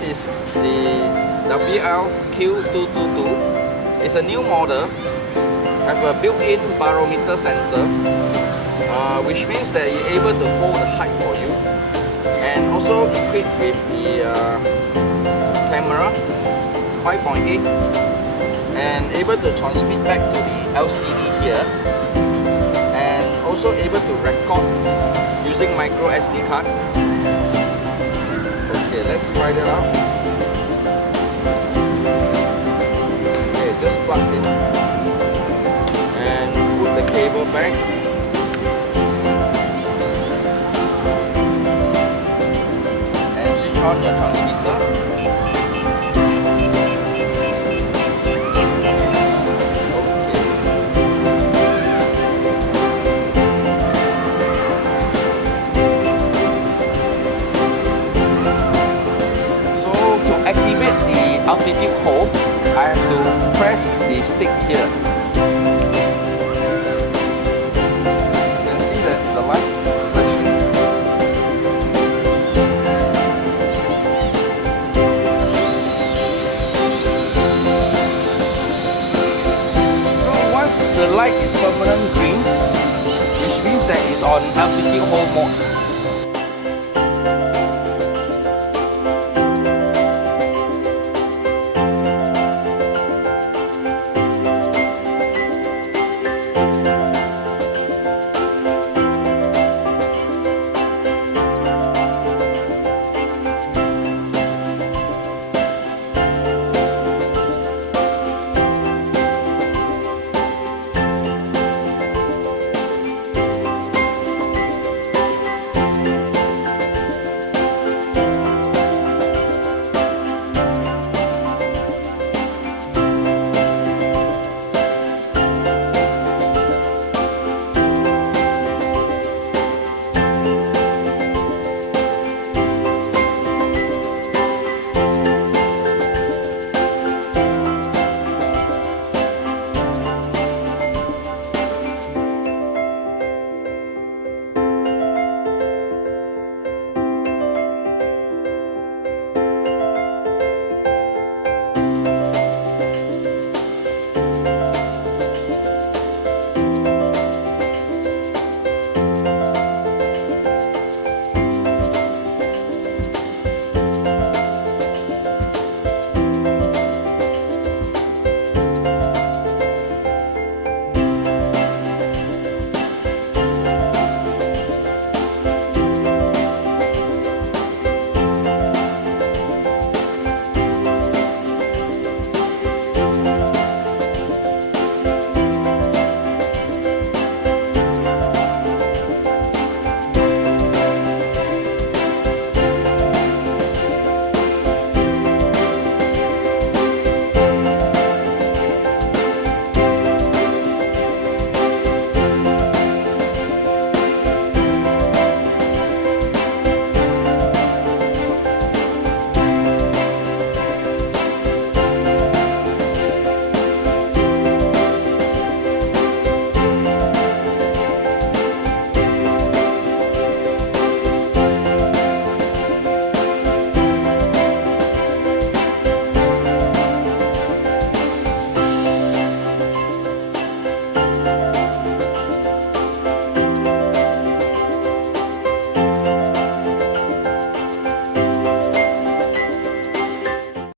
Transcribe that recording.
this is the WLQ222. It's a new model, have a built-in barometer sensor, which means that you're able to hold the height for you, and also equipped with the camera 5.8 and able to transmit back to the LCD here, and also able to record using micro SD card. Okay, let's try that out. Okay, just plug in and put the cable back. And switch on your transmitter. Altitude hold, I have to press the stick here. You can see that the light flashing. So once the light is permanent green, which means that it's on altitude hold mode.